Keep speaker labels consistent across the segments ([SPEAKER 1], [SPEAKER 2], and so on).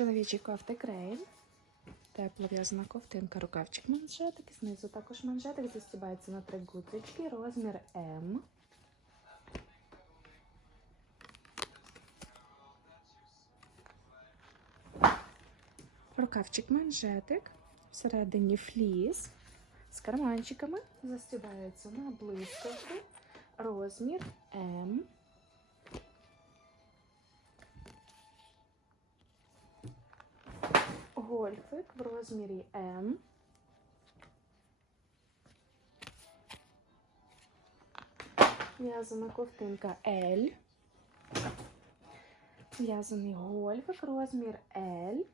[SPEAKER 1] Чоловічий кофти крейн. Тепла в'язана ковтинка, рукавчик манжетик. Знизу також манжетик застібається на три гудзички, розмір М. Рукавчик манжетик, всередині фліс з карманчиками, застібається на блискавку, розмір М. Гольфик в розмірі М. В'язана ковтинка L. В'язаний гольфик, розмір L.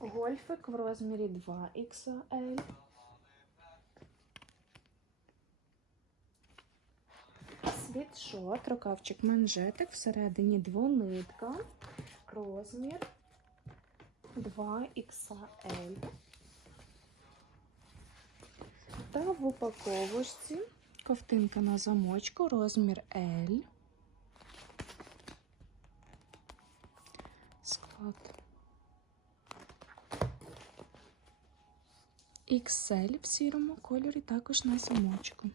[SPEAKER 1] Гольфик в розмірі 2XL. Світшот, рукавчик манжетик, всередині двонитка, розмір 2XL. Та в упаковочці ковтинка на замочку, розмір L. Склад. XL в сірому кольорі також на замочку.